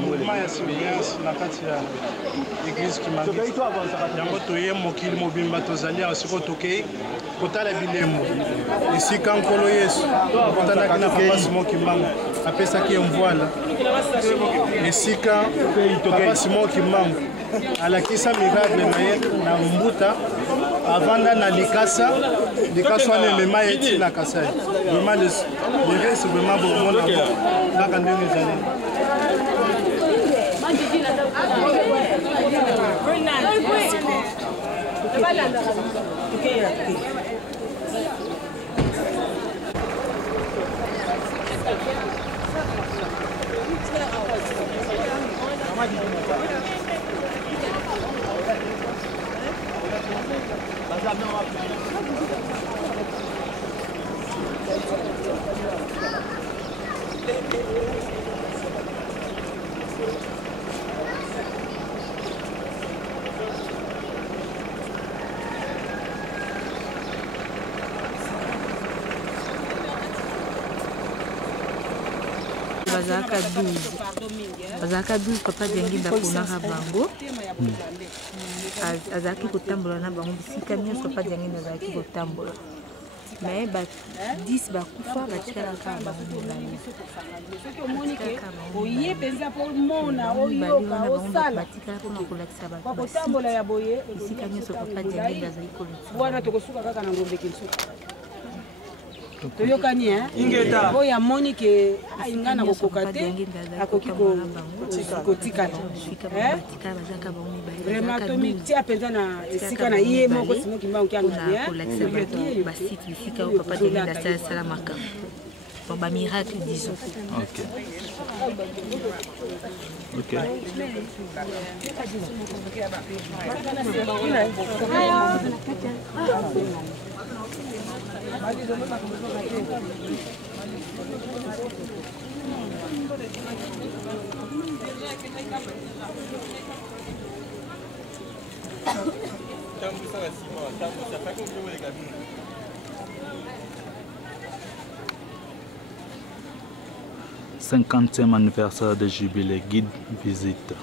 mouvement ya surveillance na kati ya église Kimangisi yango toye mokili mobimba tozali awa sikoyo tokei kotala bilemo esika nkolo Yesu akotanaki na papa Simon Kimbangu apesaki ye mvwala esika papa Simon Kimbangu alakisa miracle na ye na mbuta avanda na likasa wana emema ye ti na Kasai vraiment le reste vraiment bomona kaka ndenge ezali bazalaka 12 papa Diangi ndakonaka bango azalaki kotambola na bango bisika nyonso papa Diangi azalaki kotambola mais ba 10 bakufa batikalaka bango molai oye penza po mona oyoka osala batikala mpona kolakisa bato bakotambola ya boye bisika nyonso papa Diangi azali kolakisa wana tokosuka kaka na ngombe kinsuka toyokani oyo amoni ke ainga na kokoka te akoki kotikala vraiment tomitia mpenza na esika na ye moko Simon Kimbangu kianga bien basite bisika oyo papa Diangi asalamaka ba miracle disons. Ok. « 50e anniversaire de Jubilé, guide visite.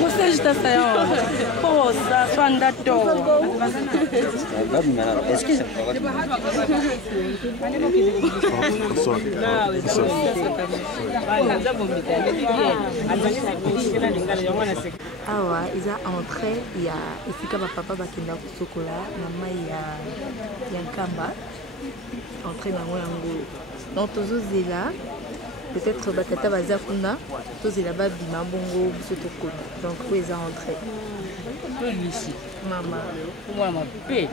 Você está saindo? Poxa, fanda to. Awa iza entrée ya esika ba papa bakenda kosokola na mai ya nkamba entrée nango yango donc tozozela peut-être batata baza kuna tozela babima bongo biso tokona donc po eza entrée mama Mama pe.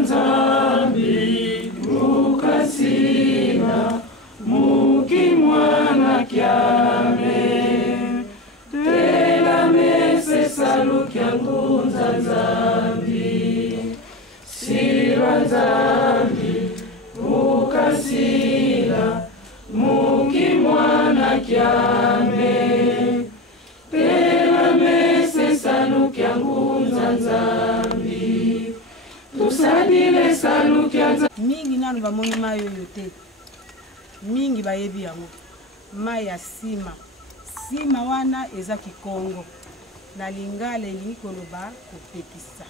Nzambi mukasina mukimwana kyame tela mese salukya ngunza Nzambi sirwa Nzambi mukasina mingi nanu bamoni mai oyo te mingi bayebi yango mai ya nsima nsima wana eza kikongo na lingala elingi koloba kopekisa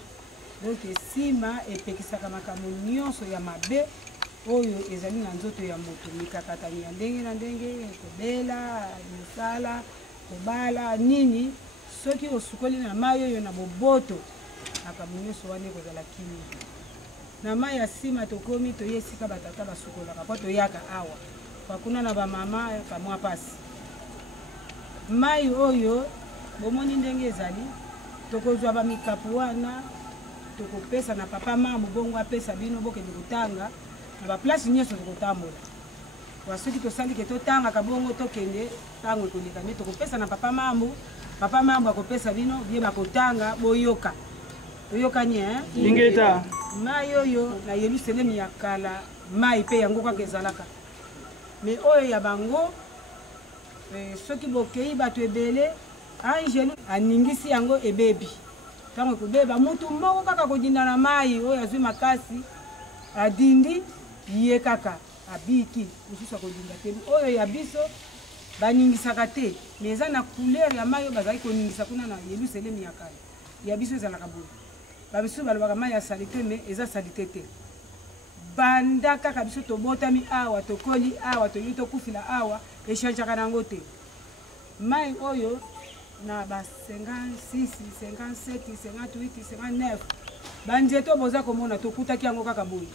donc nsima epekisaka makambo nyonso ya mabe oyo ezali na nzoto ya moto mikakatani ya ndenge na ndenge kobela misala kobala nini soki osukoli na mai oyo na boboto makambo nyonso wana ekozala kimia na mai ya nsima tokomi toye esika batata basukolaka mpo toyaka awa bakuna na bamama kamwa pasi mai oyo bomoni ndenge ezali tokozwa bamikapu wana tokopesa na papa mama bongo apesa bino bokende kotanga na baplace nyonso tokotambola wasoki tosali ke totangaka bongo tokende ntango ekoleka nde tokopesa na papa mambo akopesa bino bie bakotanga boyoka oyokani Ingeta mai oyo na Yerusalemu ya kala mai mpe yango kaka ezalaka me oyo ya bango soki bokei bato ebele angelu aningisi yango ebebi ntango ekobeba mutu moko kaka kodinda na mai oyo azwi makasi adindi ye kaka abiki mosusu akodinda te oyo ya biso baningisaka te me eza na couleur ya mai oyo bazali koningisa kuna na Yerusalemu ya kala ya biso ezalaka boye babiso balobaka mai ya salite me eza salite te banda kaka biso tobotami awa tokoli awa toyei tokufila awa echangeaka nango te mai oyo na ba 56 57 58 59 banzeto boza komona tokutaki yango kaka boye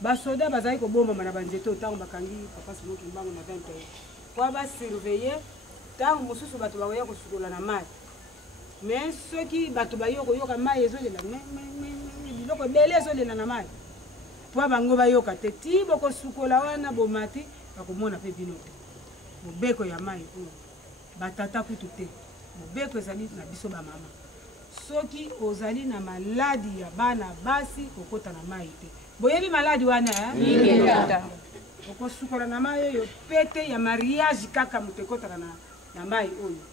basoda bazali kobomama na banzeto ntango bakangi papa simoki mbango na 21 po basurveille ntango mosusu bato bakoya kosukola na mai mais soki bato bayo koyoka mai ezolela biloko ebele ezolela na mai po bango bayoka te ti bokosukola wana bomati bakomona mpe bino te mobeko ya mai oyo batata kutu te mobeko ezali na biso bamama soki ozali na maladi ya bana basi kokota na mai te boyebi maladi wana okosukola na mai oyo pete ya mariage kaka moto ekotaka na mai oyo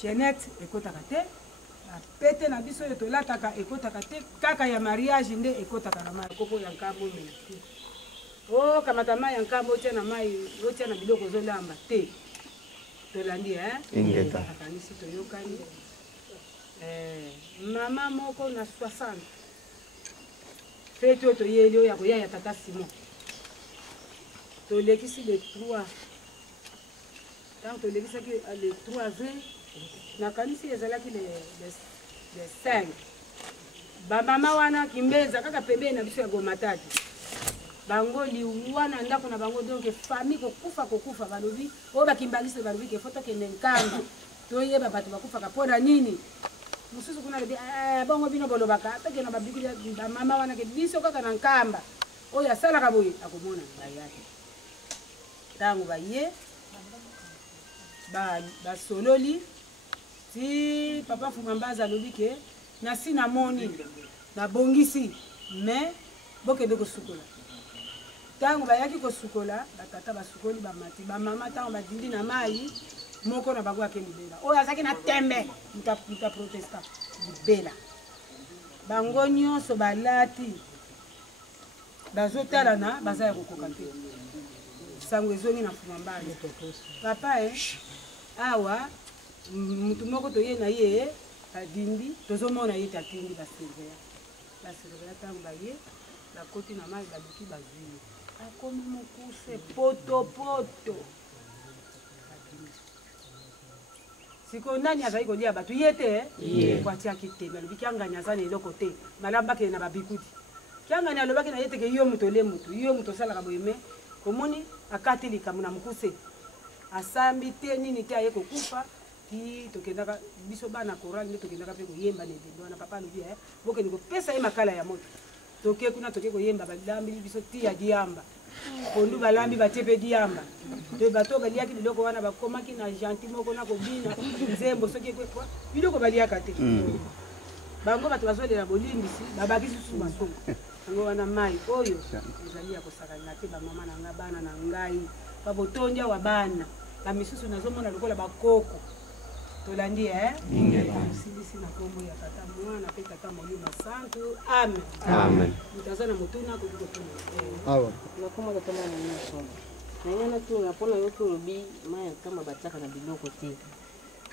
chenette ekotaka te pete na biso oyo tolataka ekotaka te kaka ya mariage nde ekotaka na mai koko ya nkambo omela te okamata mai ya nkambo otia na mai otia na biloko ozolamba te tolandi akanisi toyokani mama moko na 60 fete oyo toyeli oyo ya koya ya tata Simon tolekisi le 3 ntango tolekisaki le 3 juin nakanisi ezalaki le 5 bamama wana kimbeza kaka pembeni na biso ya Gomatadi bango liwa na ndako na bango donc famille kokufa balobi oyo bakimbangisi balobi ke foto kende nkanga toyeba bato bakufaka mpona nini mosusu kuna lobi bongo bino bolobaka atake na babikuli bamama wana ke biso kaka na nkamba oyo asalaka boye akomona bayaki ntango baye basololi ti papa Fumambaza alobi ke nasi namoni nabongisi mais bokende kosukola ntango bayaki kosukola batata basukoli bamati bamama ntango badindi na mai moko na bango ake libela oyo azalaki na tembe muta protestant libela bango nyonso balati bazotalana baza ya kokoka te sango ezongi na Fumambaza papa awa mutu moko toye na ye adindi tozomona ye tatindi basurveya ntango baye bakoti na mai baluki bazwi akomi mokuse potopoto siko nani azali kolia bato ye te kwatiaki te balobi kiangani aza na eloko te malamu bakende na babikuti kiangani alobaki na ye teke yo moto ole motu yo moto osalaka boyeme komoni akati likambo na mokuse asambi te nini te aye kokufa ti tokendaka biso bana koral nde tokendaka mpe koyemba na ebembe wana papa alobi bokende kopesa ye makala ya moto toke kuna toke koyemba balambi biso ti ya diamba pondu balambi batie mpe diamba to bato baliaki biloko wana bakomaki na gentil moko na kobina nzembo soki ekwekwa biloko baliaka te bango bato bazolela bolimbisi babakisi susu masongo yango wana mai oyo ezali ya kosakanela te bamama na nga bana na ngai babotondi awa bana bamisusu nazomona lokola bakoko tolandi osilisi na kombo ya tata mwana mpe tata molimo santu amen Amen. moto aza na motuna akoki kotuna Awa. nakoma tata mwana nyonso nayana tuna mpona yo tolobi mai ya nkamba batiaka na biloko te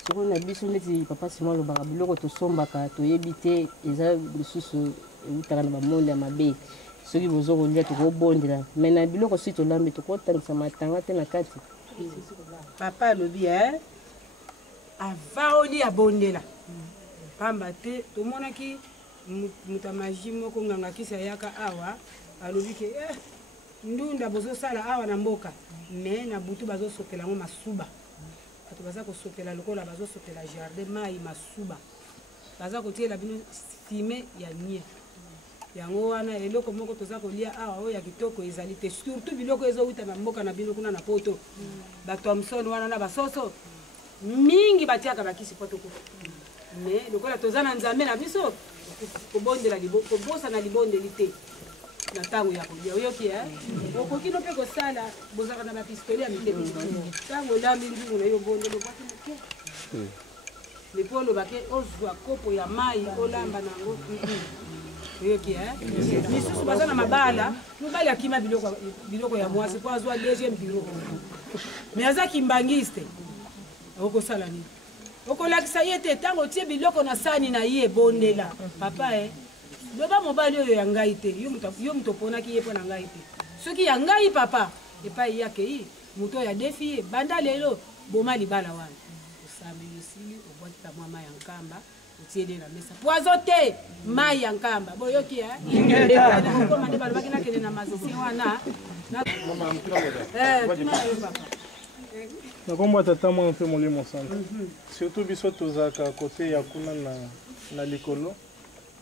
sikoyo na biso neti papa simo alobaka biloko tosombaka toyebi te eza lisusu eutaka na bamonde ya mabe soki bozo kolia tokobondela me na biloko soki tolambi tokotangisa matanga te na kati papa alobi avaoli abondela pamba te tomonaki moto amaji moko nganga kisi ayaka awa alobi ke ndunda bozosala awa na mboka me na butu bazosopela yango masuba bato baza kosopela lokola bazosopela jardin mai masuba baza kotiela bino stime ya nie yango wana eloko moko toza kolia awa oyo ya kitoko ezali te surtout biloko ezowuta na mboka na bino kuna na poto bato ya msoni wana na basoso mingi batiaka bakisi po tokufa me lokola toza na nzambe na biso kobondela kobosa na libondeli te na ntango ya kolia oyoki okoki no mpe kosala bozaka na bapistole ya mike ntango olambi ndungu na yo bondelo bwaki moke lepo olobake ozwa kopo ya mai olamba nango oyoki misusu baza na mabala mobali akima biloko ya mwasi po azwa deuxième biloko me aza kimbangiste okosala nini okolakisa ye te ntango otie biloko na sani na ye ebondela papa loba mobali oyo ya ngai te yo moto oponaki ye mpo na ngai te soki ya ngai papa epai yakei moto oyo adefi ye banda lelo boma libala wana osambeli esili obwakika mwa mai ya nkamba otiele na mesa poizo te mai ya nkamba boyoki okoma nde balobaki nakende na masisi wana nakombo tata mwana mpe molimo sana surtout biso tozalaka kote ya kuna na likolo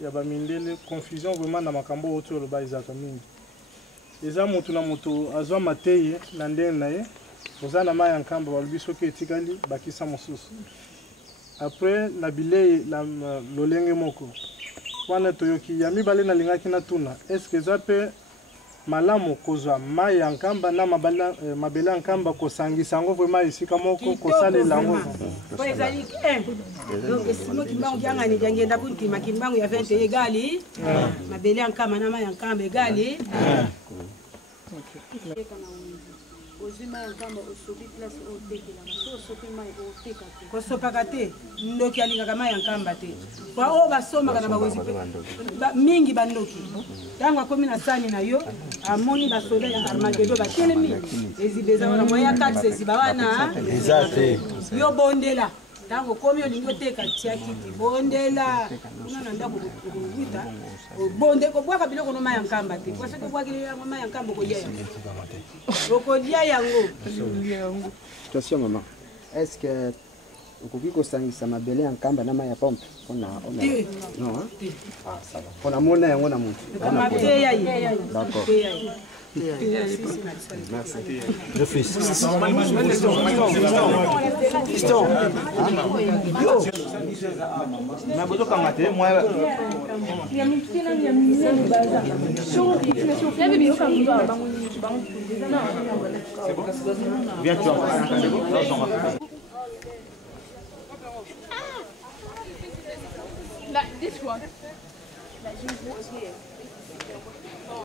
ya bamindele confusion vraiment na makambo oyo to oloba ezalaka mingi eza motu na motu azwa mateye na ndenge na ye oza na mai ya nkamba balobi soki etikali bakisa mosusu après na bilei lolenge moko wana toyoki ya mibale nalingaki natuna estce eza mpe malamu kozwa mai ya nkamba na mabele ya nkamba kosangisa yango vraiment esika moko kosalela yango po ezali donc esimo kimbangu kiangani jangenda kuntima kimbangu ya 20 egali mabele ya nkamba na mai ya nkamba egali kosopaka te ndoki alingaka mai ya nkamba te kwa oyo basomaka na bakozi mingi bandoki ntango akomi na sani na yo amoni basoda ya armagedo batelemi eziba eza wana moya taxe eziba wana yo bondela ntango okomi olingi oteka tia kiti bondela kuna na ndako kokuta bonde kobwaka biloko no mai ya nkamba te po soki obwakili yango mai ya nkamba okolia yango okolia yango. Question maman, est-ce que okoki kosangisa mabele ya nkamba na mai ya pompe mpona non ah ça va mpona mona yango na motu d'accord. Merci. Le fils. Fiston. Mais vous avez moi. Viens tu Like this one. Like you walk here.